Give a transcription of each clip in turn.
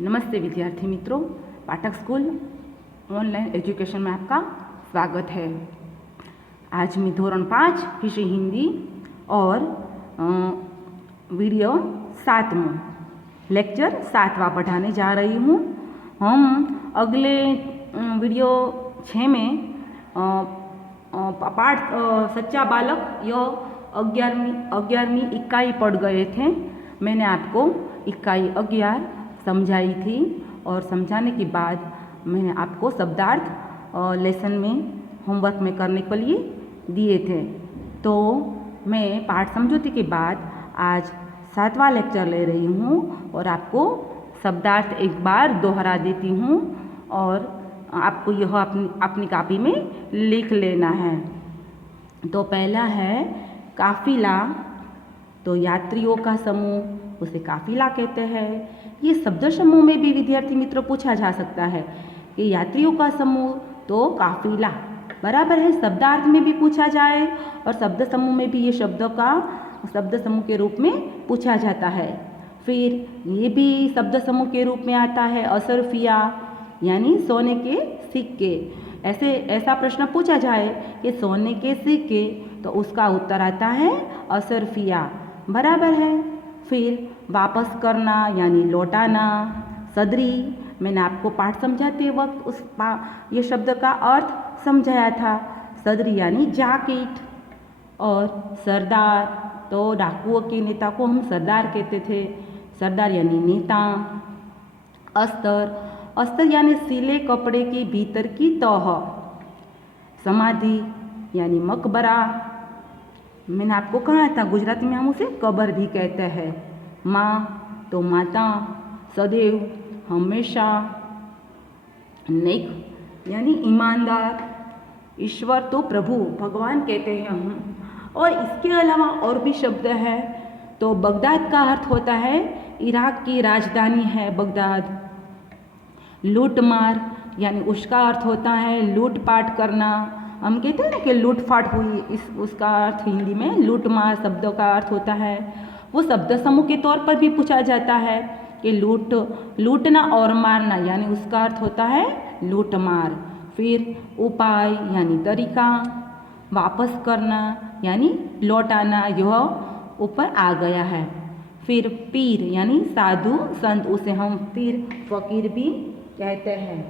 नमस्ते विद्यार्थी मित्रों, पाठक स्कूल ऑनलाइन एजुकेशन में आपका स्वागत है। आज मैं धोरण 5 विषय हिंदी और वीडियो 7वां लेक्चर 7वां पढ़ाने जा रही हूँ। हम अगले वीडियो 6 में पाठ सच्चा बालक यह 11वीं इकाई पढ़ गए थे। मैंने आपको इकाई 11 समझाई थी और समझाने के बाद मैंने आपको शब्दार्थ लेसन में होमवर्क में करने के लिए दिए थे। तो मैं पाठ समझौते के बाद आज 7वां लेक्चर ले रही हूँ और आपको शब्दार्थ एक बार दोहरा देती हूँ और आपको यह अपनी कॉपी में लिख लेना है। तो पहला है काफिला। तो यात्रियों का समूह उसे काफिला कहते हैं। ये शब्द समूह में भी विद्यार्थी मित्रों पूछा जा सकता है कि यात्रियों का समूह तो काफिला बराबर है। शब्दार्थ में भी पूछा जाए और शब्द समूह में भी ये शब्दों का शब्द समूह के रूप में पूछा जाता है। फिर ये भी शब्द समूह के रूप में आता है असरफिया, यानी सोने के सिक्के। ऐसा प्रश्न पूछा जाए कि सोने के सिक्के, तो उसका उत्तर आता है असरफिया बराबर है। फिर वापस करना यानी लौटाना, सदरी। मैंने आपको पाठ समझाते वक्त ये शब्द का अर्थ समझाया था। सदरी यानी जैकेट। और सरदार, तो डाकुओं के नेता को हम सरदार कहते थे। सरदार यानी नेता। अस्तर, अस्तर यानी सिले कपड़े के भीतर की तह। समाधि यानी मकबरा। मैंने आपको कहा था गुजराती में हम उसे कबर भी कहते हैं। माँ तो माता, सदैव हमेशा। नेक यानी ईमानदार। ईश्वर तो प्रभु भगवान कहते हैं हम। और इसके अलावा और भी शब्द है। तो बगदाद का अर्थ होता है इराक की राजधानी है बगदाद। लूटमार यानी उसका अर्थ होता है लूटपाट करना। हम कहते हैं ना कि लूटफाट हुई, उसका अर्थ हिंदी में लूटमार शब्दों का अर्थ होता है। वो शब्द समूह के तौर पर भी पूछा जाता है कि लूटना और मारना, यानी उसका अर्थ होता है लूटमार। फिर उपाय यानी तरीका। वापस करना यानी लौटाना, यह ऊपर आ गया है। फिर पीर यानी साधु संत, उसे हम पीर फकीर भी कहते हैं।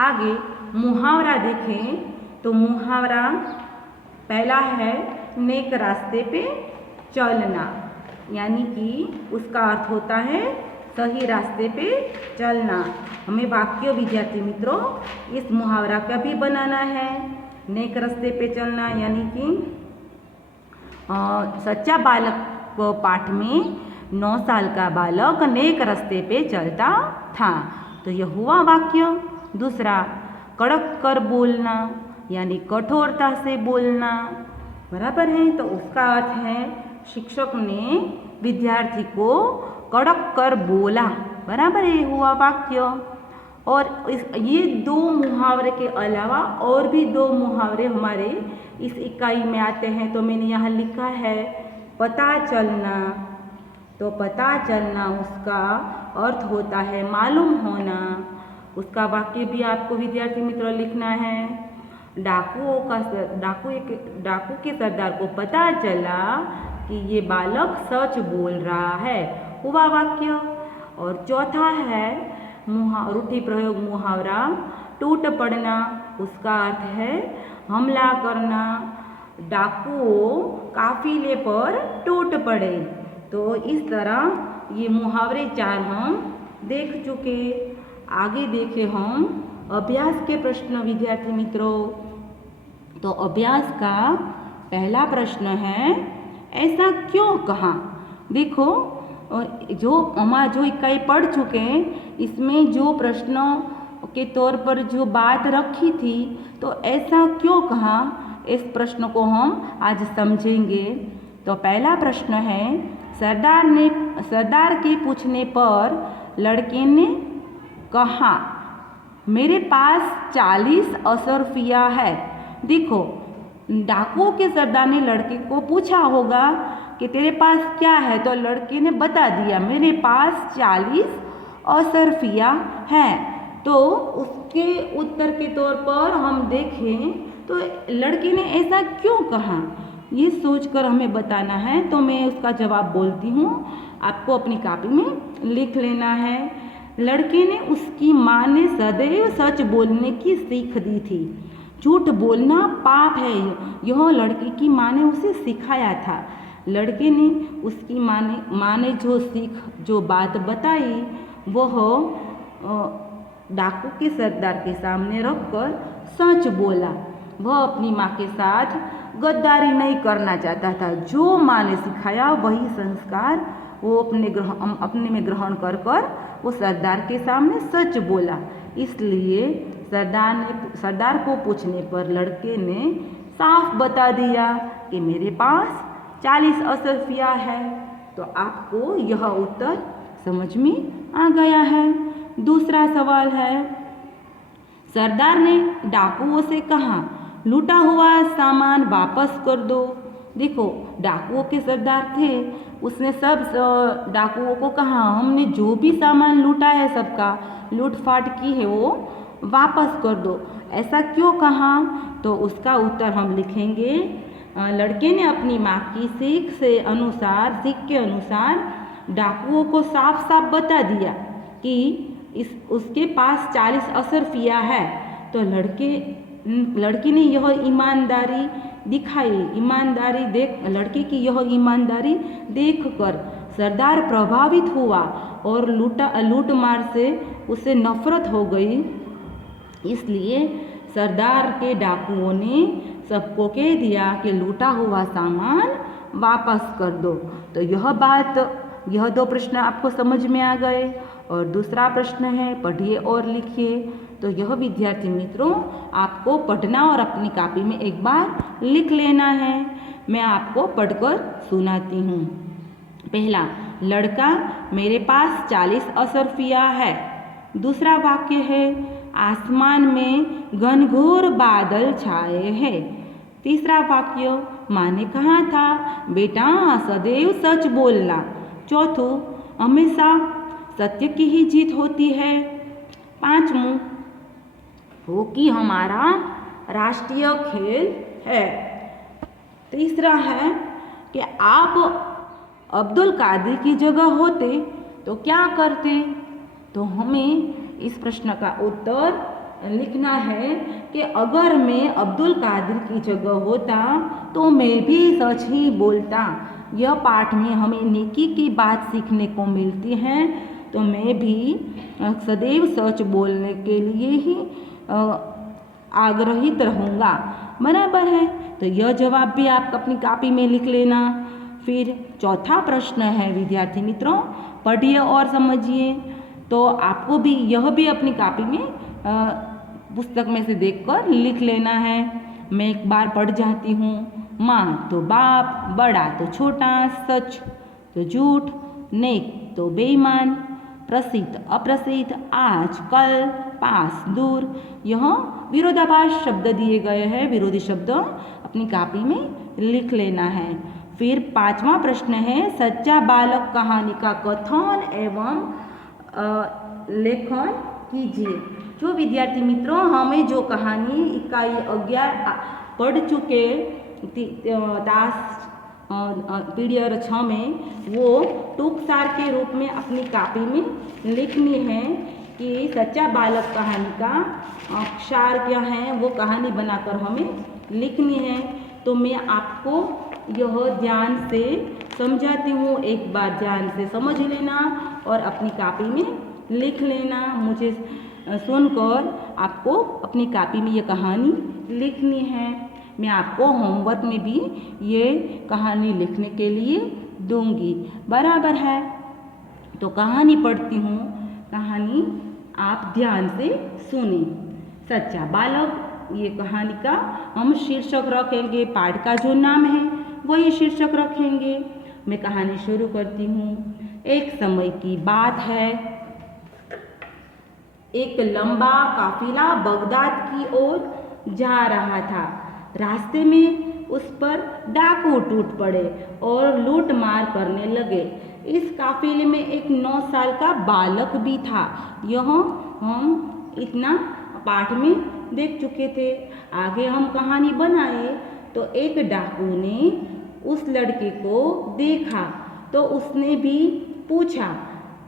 आगे मुहावरा देखें तो मुहावरा पहला है नेक रास्ते पे चलना, यानी कि उसका अर्थ होता है सही रास्ते पे चलना। हमें वाक्य विद्यार्थी मित्रों इस मुहावरा का भी बनाना है। नेक रास्ते पे चलना यानी कि सच्चा बालक पाठ में 9 साल का बालक नेक रास्ते पे चलता था। तो यह हुआ वाक्य। दूसरा, कड़क कर बोलना यानी कठोरता से बोलना बराबर है। तो उसका अर्थ है शिक्षक ने विद्यार्थी को कड़क कर बोला बराबर है, हुआ वाक्य। और ये 2 मुहावरे के अलावा और भी 2 मुहावरे हमारे इस इकाई में आते हैं। तो मैंने यहाँ लिखा है पता चलना। तो पता चलना उसका अर्थ होता है मालूम होना। उसका वाक्य भी आपको विद्यार्थी मित्रों लिखना है। डाकू के सरदार को पता चला कि ये बालक सच बोल रहा है, हुआ वाक्य। और चौथा है रूढ़ि प्रयोग मुहावरा टूट पड़ना। उसका अर्थ है हमला करना। डाकुओं काफिले पर टूट पड़े। तो इस तरह ये मुहावरे 4 हम देख चुके। आगे देखे हम अभ्यास के प्रश्न विद्यार्थी मित्रों। तो अभ्यास का पहला प्रश्न है ऐसा क्यों कहा। देखो जो इकाई पढ़ चुके हैं इसमें जो प्रश्नों के तौर पर जो बात रखी थी, तो ऐसा क्यों कहा, इस प्रश्न को हम आज समझेंगे। तो पहला प्रश्न है सरदार के पूछने पर लड़के ने कहा मेरे पास 40 असरफिया है। देखो, डाकुओं के सरदार ने लड़के को पूछा होगा कि तेरे पास क्या है, तो लड़के ने बता दिया मेरे पास 40 असरफिया है। तो उसके उत्तर के तौर पर हम देखें तो लड़के ने ऐसा क्यों कहा, ये सोचकर हमें बताना है। तो मैं उसका जवाब बोलती हूँ, आपको अपनी कॉपी में लिख लेना है। लड़के ने उसकी माँ ने सदैव सच बोलने की सीख दी थी। झूठ बोलना पाप है, यह लड़के की माँ ने उसे सिखाया था। लड़के ने उसकी माँ ने जो बात बताई वह डाकू के सरदार के सामने रखकर सच बोला। वह अपनी माँ के साथ गद्दारी नहीं करना चाहता था। जो माँ ने सिखाया वही संस्कार वो अपने में ग्रहण कर वो सरदार के सामने सच बोला। इसलिए सरदार को पूछने पर लड़के ने साफ बता दिया कि मेरे पास 40 असरफिया है। तो आपको यह उत्तर समझ में आ गया है। दूसरा सवाल है, सरदार ने डाकुओं से कहा लूटा हुआ सामान वापस कर दो। देखो, डाकुओं के सरदार थे, उसने सब डाकुओं को कहा हमने जो भी सामान लूटा है, सबका लूटफाट की है, वो वापस कर दो। ऐसा क्यों कहा? तो उसका उत्तर हम लिखेंगे, लड़के ने अपनी माँ की सीख के अनुसार डाकुओं को साफ साफ बता दिया कि उसके पास 40 असरफिया है। तो लड़की ने यह ईमानदारी दिखाई। लड़के की यह ईमानदारी देखकर सरदार प्रभावित हुआ और लूटमार से उसे नफरत हो गई। इसलिए सरदार के डाकुओं ने सबको कह दिया कि लूटा हुआ सामान वापस कर दो। तो यह 2 प्रश्न आपको समझ में आ गए। और दूसरा प्रश्न है, पढ़िए और लिखिए। तो यह विद्यार्थी मित्रों आपको पढ़ना और अपनी कॉपी में एक बार लिख लेना है। मैं आपको पढ़कर सुनाती हूँ। पहला, लड़का मेरे पास 40 असरफिया है। दूसरा वाक्य है, आसमान में घनघोर बादल छाए हैं। तीसरा वाक्य, माँ ने कहा था बेटा सदैव सच बोलना। चौथों, हमेशा सत्य की ही जीत होती है। पांचवों, हॉकी हमारा राष्ट्रीय खेल है। तीसरा है कि आप अब्दुल कादिर की जगह होते तो क्या करते। तो हमें इस प्रश्न का उत्तर लिखना है कि अगर मैं अब्दुल कादिर की जगह होता तो मैं भी सच ही बोलता। यह पाठ में हमें नेकी की बात सीखने को मिलती है। तो मैं भी सदैव सच बोलने के लिए ही आग्रहित रहूँगा। बराबर है। तो यह जवाब भी आप अपनी कॉपी में लिख लेना। फिर चौथा प्रश्न है विद्यार्थी मित्रों, पढ़िए और समझिए। तो आपको भी यह भी अपनी कॉपी में पुस्तक में से देखकर लिख लेना है। मैं एक बार पढ़ जाती हूँ। माँ तो बाप, बड़ा तो छोटा, सच तो झूठ, नेक तो बेईमान, प्रसिद्ध अप्रसिद्ध, आज कल, पास दूर। यह विरोधाभास शब्द दिए गए हैं। विरोधी शब्द अपनी कॉपी में लिख लेना है। फिर पांचवा प्रश्न है, सच्चा बालक कहानी का कथन एवं लेखन कीजिए। जो विद्यार्थी मित्रों हमें जो कहानी इकाई 11 पढ़ चुके पीरियड 6 में, वो टूक सार के रूप में अपनी कॉपी में लिखनी है कि सच्चा बालक कहानी का सार क्या है, वो कहानी बनाकर हमें लिखनी है। तो मैं आपको यह ध्यान से समझाती हूँ, एक बार ध्यान से समझ लेना और अपनी कॉपी में लिख लेना। मुझे सुनकर आपको अपनी कॉपी में ये कहानी लिखनी है। मैं आपको होमवर्क में भी ये कहानी लिखने के लिए दूंगी। बराबर है। तो कहानी पढ़ती हूँ। कहानी आप ध्यान से सुने। सच्चा बालक, ये कहानी का हम शीर्षक रखेंगे। पाठ का जो नाम है वही शीर्षक रखेंगे। मैं कहानी शुरू करती हूँ। एक समय की बात है, एक लंबा काफिला बगदाद की ओर जा रहा था। रास्ते में उस पर डाकू टूट पड़े और लूट मार करने लगे। इस काफिले में एक 9 साल का बालक भी था। यह हम इतना पाठ में देख चुके थे। आगे हम कहानी बनाए तो एक डाकू ने उस लड़के को देखा तो उसने भी पूछा।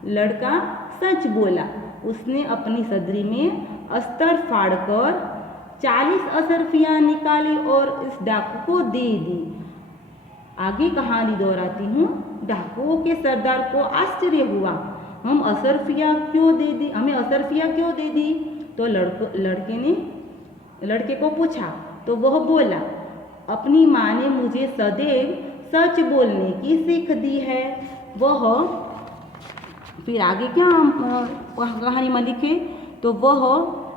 लड़का सच बोला। उसने अपनी सदरी में अस्तर फाड़कर 40 असरफियाँ निकाली और इस डाकू को दे दी। आगे कहानी दोहराती हूँ। डाकुओं के सरदार को आश्चर्य हुआ, हमें असरफियाँ क्यों दे दी? तो लड़के ने लड़के को पूछा तो वह बोला, अपनी माँ ने मुझे सदैव सच बोलने की सीख दी है। वह फिर आगे क्या कहानी में लिखे तो वह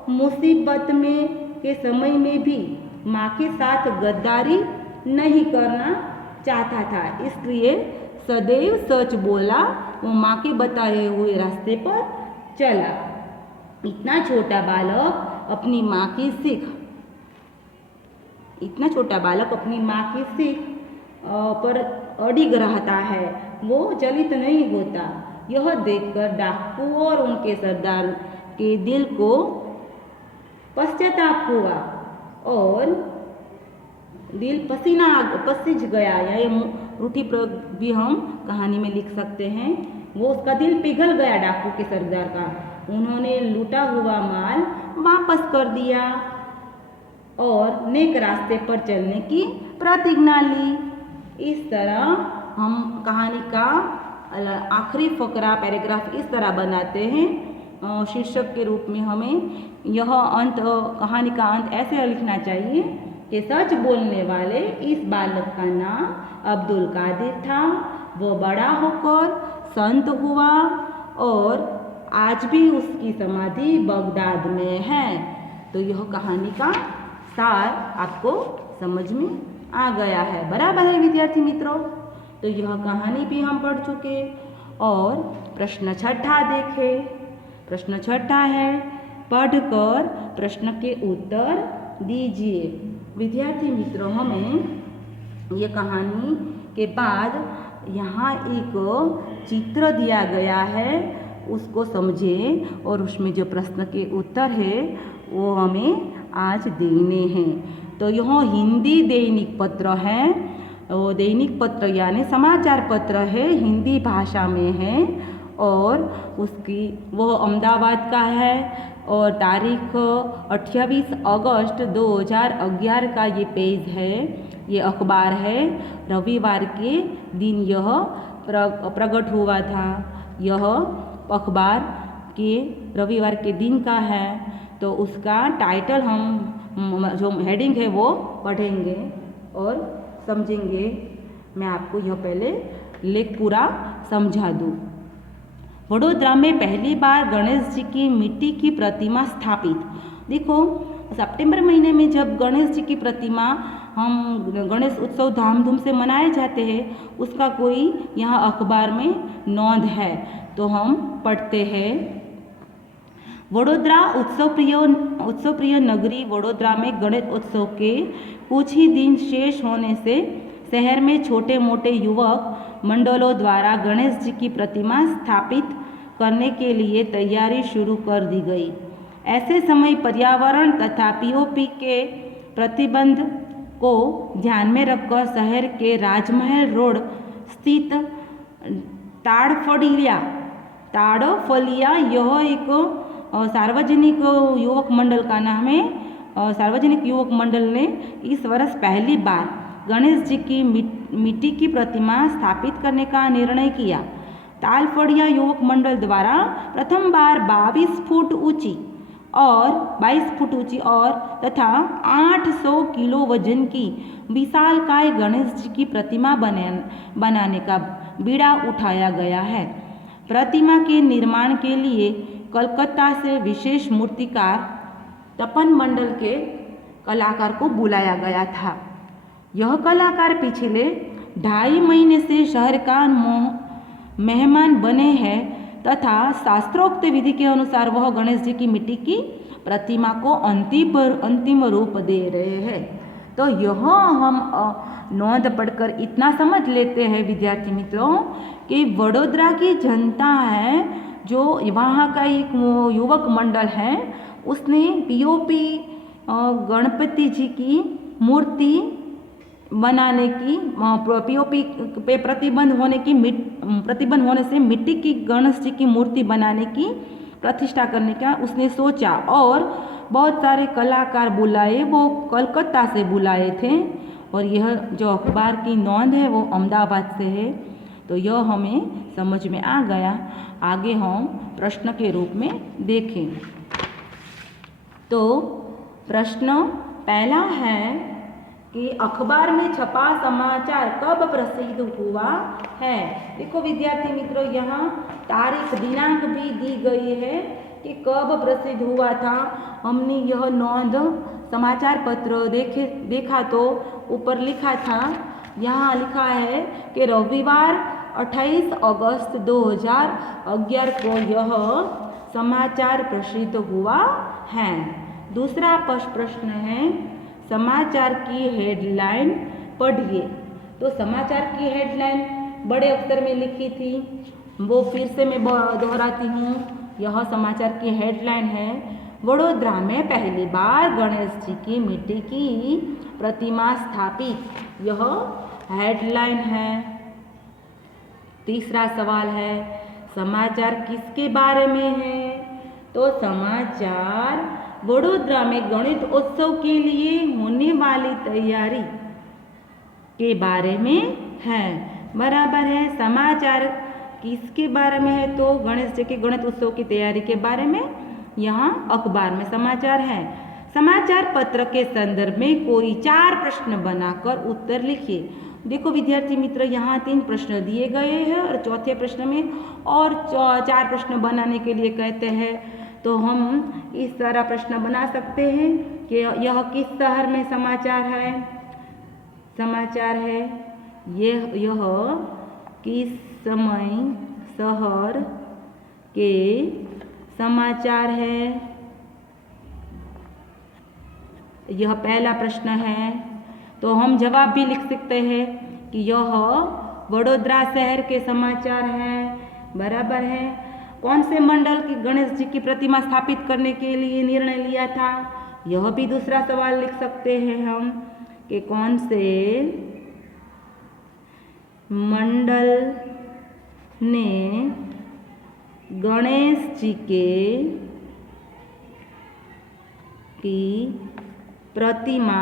मुसीबत में के समय में भी माँ के साथ गद्दारी नहीं करना चाहता था, इसलिए सदैव सच बोला। वो माँ के बताए हुए रास्ते पर चला। इतना छोटा बालक अपनी माँ की सीख पर अडिग रहता है, वो चलित नहीं होता। यह देखकर डाकू और उनके सरदार के दिल को पश्चाताप हुआ और दिल पसीज गया। या रूठी प्रयोग भी हम कहानी में लिख सकते हैं। वो उसका दिल पिघल गया डाकू के सरदार का। उन्होंने लूटा हुआ माल वापस कर दिया और नेक रास्ते पर चलने की प्रतिज्ञा ली। इस तरह हम कहानी का आखिरी फकरा पैराग्राफ इस तरह बनाते हैं। शीर्षक के रूप में हमें यह कहानी का अंत ऐसे लिखना चाहिए कि सच बोलने वाले इस बालक का नाम अब्दुल कादिर था। वो बड़ा होकर संत हुआ और आज भी उसकी समाधि बगदाद में है। तो यह कहानी का सार आपको समझ में आ गया है, बराबर है विद्यार्थी मित्रों। तो यह कहानी भी हम पढ़ चुके और प्रश्न छठा देखे। प्रश्न छठा है, पढ़कर प्रश्न के उत्तर दीजिए। विद्यार्थी मित्रों, हमें ये कहानी के बाद यहाँ एक चित्र दिया गया है, उसको समझें और उसमें जो प्रश्न के उत्तर है वो हमें आज देने हैं। तो यह हिंदी दैनिक पत्र है। वो दैनिक पत्र यानी समाचार पत्र है, हिंदी भाषा में है और वो अहमदाबाद का है और तारीख 28 अगस्त 2011 का ये पेज है, ये अखबार है। रविवार के दिन यह प्रकट हुआ था। यह अखबार के रविवार के दिन का है। तो उसका टाइटल हम जो हेडिंग है वो पढ़ेंगे और समझेंगे। मैं आपको यह पहले लेख पूरा समझा दूँ। वडोदरा में पहली बार गणेश जी की मिट्टी की प्रतिमा स्थापित। देखो, सितंबर महीने में जब गणेश जी की प्रतिमा हम गणेश उत्सव धामधूम से मनाए जाते हैं, उसका कोई यहाँ अखबार में नोंद है, तो हम पढ़ते हैं। वडोदरा उत्सव प्रिय नगरी वडोदरा में गणेश उत्सव के कुछ ही दिन शेष होने से शहर में छोटे मोटे युवक मंडलों द्वारा गणेश जी की प्रतिमा स्थापित करने के लिए तैयारी शुरू कर दी गई। ऐसे समय पर्यावरण तथा पीओपी के प्रतिबंध को ध्यान में रखकर शहर के राजमहल रोड स्थित ताड़फलिया यह एक सार्वजनिक युवक मंडल का नाम है। सार्वजनिक युवक मंडल ने इस वर्ष पहली बार गणेश जी की मिट्टी की प्रतिमा स्थापित करने का निर्णय किया। तालफड़िया युवक मंडल द्वारा प्रथम बार 22 फुट ऊंची और तथा 800 किलो वजन की विशालकाय गणेश जी की प्रतिमा बनाने का बीड़ा उठाया गया है। प्रतिमा के निर्माण के लिए कलकत्ता से विशेष मूर्तिकार तपन मंडल के कलाकार को बुलाया गया था। यह कलाकार पिछले 2.5 महीने से शहर का मेहमान बने हैं तथा शास्त्रोक्त विधि के अनुसार वह गणेश जी की मिट्टी की प्रतिमा को अंतिम रूप दे रहे हैं। तो यह हम नोंद पढ़कर इतना समझ लेते हैं विद्यार्थी मित्रों कि वडोदरा की जनता है जो वहाँ का एक युवक मंडल है, उसने पीओपी गणपति जी की मूर्ति बनाने की पीओपी पे प्रतिबंध होने से मिट्टी की गणेश जी की मूर्ति बनाने की प्रतिष्ठा करने का उसने सोचा और बहुत सारे कलाकार बुलाए, वो कलकत्ता से बुलाए थे। और यह जो अखबार की नोंद है वो अहमदाबाद से है। तो यह हमें समझ में आ गया। आगे हम प्रश्न के रूप में देखें। तो प्रश्न पहला है कि अखबार में छपा समाचार कब प्रसिद्ध हुआ है। देखो विद्यार्थी मित्रों, यहाँ तारीख दिनांक भी दी गई है कि कब प्रसिद्ध हुआ था। हमने यह नोंद समाचार पत्र देखा तो ऊपर लिखा था, यहाँ लिखा है कि रविवार 28 अगस्त 2011 को यह समाचार प्रसिद्ध हुआ है। दूसरा प्रश्न है, समाचार की हेडलाइन पढ़िए। तो समाचार की हेडलाइन बड़े अक्षर में लिखी थी, वो फिर से मैं दोहराती हूँ। यह समाचार की हेडलाइन है, वडोदरा में पहली बार गणेश जी की मिट्टी की प्रतिमा स्थापित। यह हेडलाइन है। तीसरा सवाल है, समाचार किसके बारे में है। तो समाचार वडोदरा में गणेश उत्सव के लिए होने वाली तैयारी के बारे में है। बराबर है। समाचार किसके बारे में है, तो गणेश जी के गणेश उत्सव की तैयारी के बारे में यहाँ अखबार में समाचार है। समाचार पत्र के संदर्भ में कोई 4 प्रश्न बनाकर उत्तर लिखिए। देखो विद्यार्थी मित्र, यहाँ 3 प्रश्न दिए गए हैं और चौथे प्रश्न में और 4 प्रश्न बनाने के लिए कहते हैं। तो हम इस तरह प्रश्न बना सकते हैं कि यह किस शहर में समाचार है, यह किस समय शहर के समाचार है। यह पहला प्रश्न है। तो हम जवाब भी लिख सकते हैं कि यह वडोदरा शहर के समाचार हैं। बराबर है। कौन से मंडल की गणेश जी की प्रतिमा स्थापित करने के लिए निर्णय लिया था, यह भी दूसरा सवाल लिख सकते हैं हम कि कौन से मंडल ने गणेश जी की प्रतिमा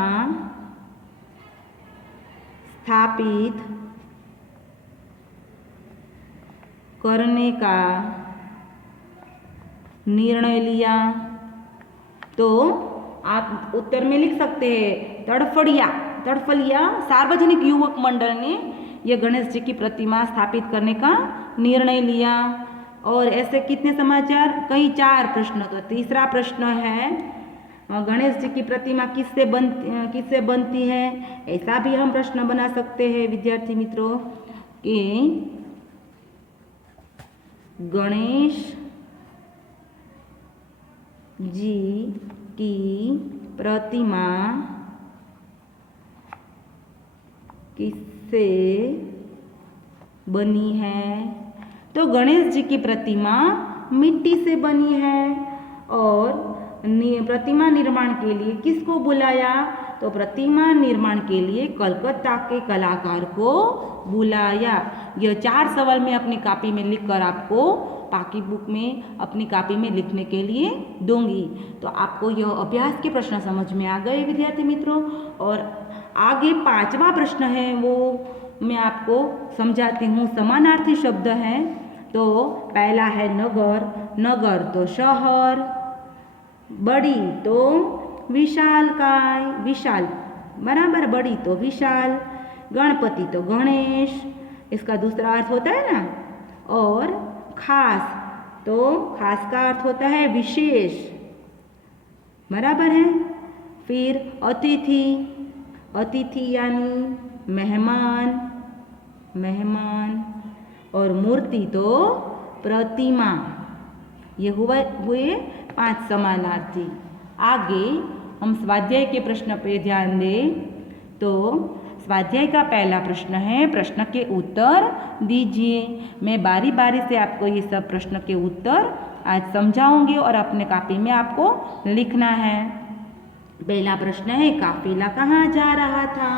स्थापित करने का निर्णय लिया। तो आप उत्तर में लिख सकते हैं, तड़फलिया सार्वजनिक युवक मंडल ने यह गणेश जी की प्रतिमा स्थापित करने का निर्णय लिया। और ऐसे कितने समाचार, कई 4 प्रश्न। तो तीसरा प्रश्न है, गणेश जी की प्रतिमा किससे बनती है। ऐसा भी हम प्रश्न बना सकते हैं विद्यार्थी मित्रों कि गणेश जी की प्रतिमा किससे बनी है। तो गणेश जी की प्रतिमा मिट्टी से बनी है। और प्रतिमा निर्माण के लिए किसको बुलाया, तो प्रतिमा निर्माण के लिए कलकत्ता के कलाकार को बुलाया। यह 4 सवाल मैं अपनी कॉपी में लिखकर आपको बाकी बुक में अपनी कॉपी में लिखने के लिए दूंगी। तो आपको यह अभ्यास के प्रश्न समझ में आ गए विद्यार्थी मित्रों। और आगे 5वां प्रश्न है वो मैं आपको समझाती हूँ। समानार्थी शब्द है। तो पहला है नगर तो शहर, बड़ी तो विशालकाय, विशाल बराबर, बड़ी तो विशाल, गणपति तो गणेश, इसका दूसरा अर्थ होता है ना। और खास, तो खास का अर्थ होता है विशेष, बराबर है। फिर अतिथि यानी मेहमान, और मूर्ति तो प्रतिमा। ये हुए 5 समानार्थी। आगे हम स्वाध्याय के प्रश्न पे ध्यान दें। तो स्वाध्याय का पहला प्रश्न है, प्रश्न के उत्तर दीजिए। मैं बारी बारी से आपको ये सब प्रश्न के उत्तर आज समझाऊंगी और अपने कॉपी में आपको लिखना है। पहला प्रश्न है, काफिला कहाँ जा रहा था?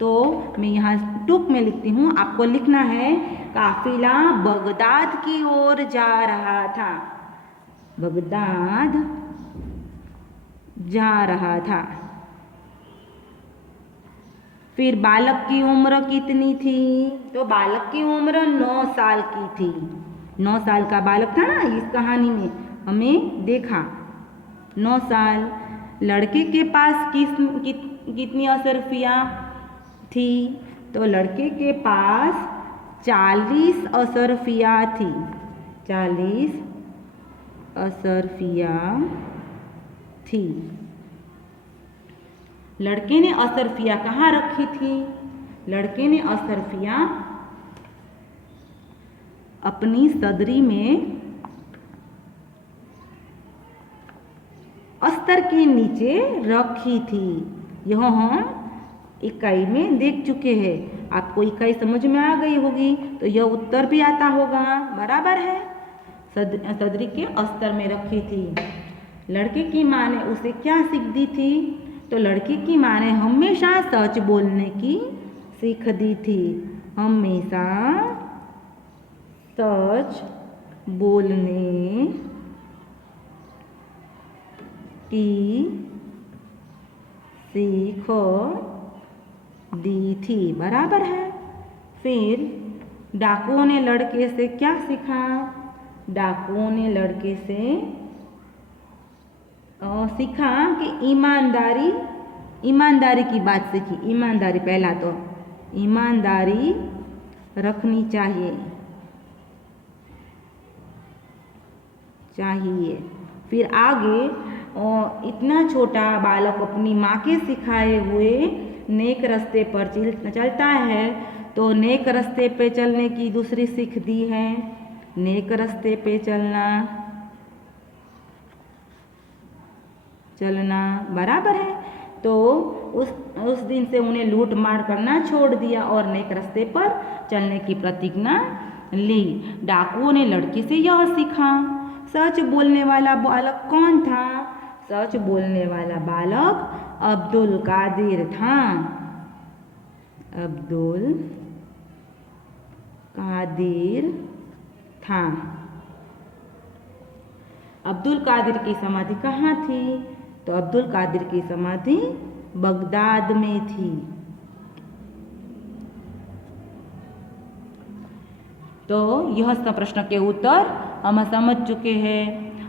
तो मैं यहाँ टूक में लिखती हूँ, आपको लिखना है काफिला बगदाद की ओर जा रहा था। बगदाद जा रहा था। फिर बालक की उम्र कितनी थी? तो बालक की उम्र 9 साल की थी। 9 साल का बालक था ना, इस कहानी में हमें देखा 9 साल। लड़के के पास कितनी असरफियाँ थी? तो लड़के के पास 40 असरफियाँ थी। 40 असरफियाँ थी। लड़के ने असरफियाँ कहाँ रखी थी? लड़के ने असरफियाँ अपनी सदरी में अस्तर के नीचे रखी थी। यह हम इकाई में देख चुके हैं। आपको इकाई समझ में आ गई होगी, तो यह उत्तर भी आता होगा। बराबर है, सदरी के अस्तर में रखी थी। लड़के की माँ ने उसे क्या सीख दी थी? तो लड़के की माँ ने हमेशा सच बोलने की सीख दी थी। हमेशा सच बोलने की सीख दी थी। बराबर है। फिर डाकुओं ने लड़के से क्या सीखा? डाकुओं ने लड़के से सीखा कि ईमानदारी की बात सीखी। ईमानदारी, पहला तो ईमानदारी रखनी चाहिए। फिर आगे इतना छोटा बालक अपनी माँ के सिखाए हुए नेक रास्ते पर चलता है, तो नेक रास्ते पे चलने की दूसरी सीख दी है। नेक रास्ते पे चलना। बराबर है। तो उस दिन से उन्हें लूट मार करना छोड़ दिया और नेक रास्ते पर चलने की प्रतिज्ञा ली। डाकुओं ने लड़के से यह सीखा। सच बोलने वाला बालक कौन था? सच बोलने वाला बालक अब्दुल कादिर था। अब्दुल कादिर था। अब्दुल कादिर की समाधि कहाँ थी? तो अब्दुल कादिर की समाधि बगदाद में थी। तो यह सब प्रश्न के उत्तर हम समझ चुके हैं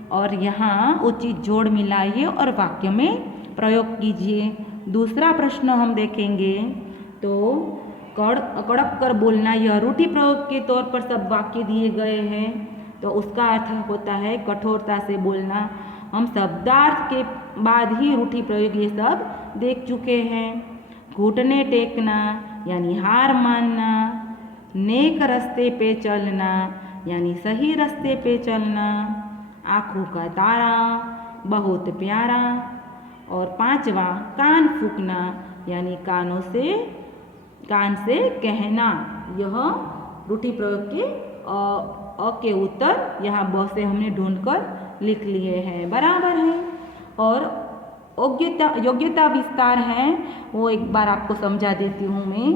और यहाँ उचित जोड़ मिलाइए और वाक्य में प्रयोग कीजिए। दूसरा प्रश्न हम देखेंगे। तो कड़क कर बोलना, यह रूढ़ि प्रयोग के तौर पर सब वाक्य दिए गए हैं। तो उसका अर्थ होता है कठोरता से बोलना। हम शब्दार्थ के बाद ही रूढ़ि प्रयोग ये सब देख चुके हैं। घुटने टेकना यानी हार मानना। नेक रास्ते पे चलना यानी सही रास्ते पे चलना। आँखों का तारा, बहुत प्यारा। और पांचवा कान फूंकना यानी कान से कहना। यह रूढ़ि प्रयोग के अ के उत्तर यहाँ ब से हमने ढूंढकर लिख लिए हैं। बराबर है। और योग्यता विस्तार है, वो एक बार आपको समझा देती हूँ मैं।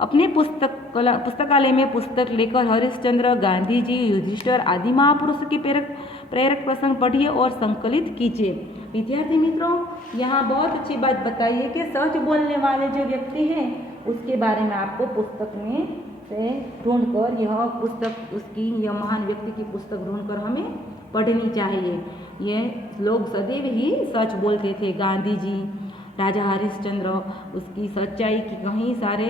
अपने पुस्तकालय में पुस्तक लेकर हरिश्चंद्र, गांधी जी, युधिष्ठिर आदि महापुरुषों के प्रेरक प्रसंग पढ़िए और संकलित कीजिए। विद्यार्थी मित्रों, यहाँ बहुत अच्छी बात बताई है कि सच बोलने वाले जो व्यक्ति हैं उसके बारे में आपको पुस्तक में से ढूंढकर यह महान व्यक्ति की पुस्तक ढूंढकर हमें पढ़नी चाहिए। ये लोग सदैव ही सच बोलते थे। गांधी जी, राजा हरिश्चंद्र, उसकी सच्चाई की कहीं सारे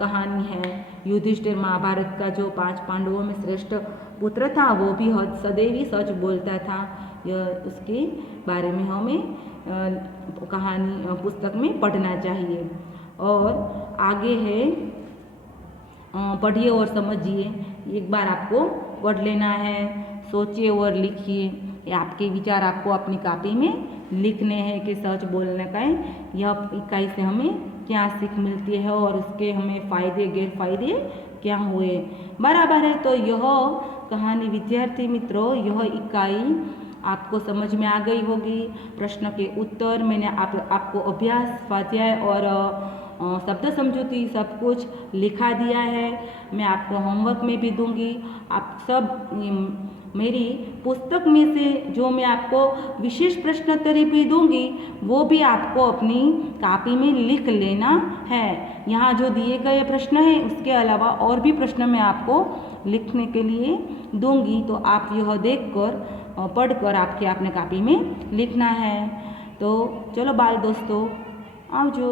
कहानी है। युधिष्ठिर महाभारत का जो 5 पांडवों में श्रेष्ठ पुत्र था, वो भी सदैव ही सच बोलता था। यह उसके बारे में हमें कहानी पुस्तक में पढ़ना चाहिए। और आगे है पढ़िए और समझिए। एक बार आपको पढ़ लेना है, सोचिए और लिखिए। ये आपके विचार आपको अपनी कॉपी में लिखने हैं कि सच बोलने का है, यह इकाई से हमें क्या सीख मिलती है और उसके हमें फ़ायदे गैरफायदे क्या हुए। बराबर है। तो यह कहानी विद्यार्थी मित्रों, यह इकाई आपको समझ में आ गई होगी। प्रश्न के उत्तर मैंने आपको अभ्यास, स्वाध्याय और शब्द समझौती सब कुछ लिखा दिया है। मैं आपको होमवर्क में भी दूंगी। आप सब मेरी पुस्तक में से जो मैं आपको विशेष प्रश्नोत्तरी भी दूंगी वो भी आपको अपनी कॉपी में लिख लेना है। यहाँ जो दिए गए प्रश्न हैं उसके अलावा और भी प्रश्न मैं आपको लिखने के लिए दूंगी, तो आप यह देखकर पढ़कर आपके अपने कॉपी में लिखना है। तो चलो बाल दोस्तों, आओ जो।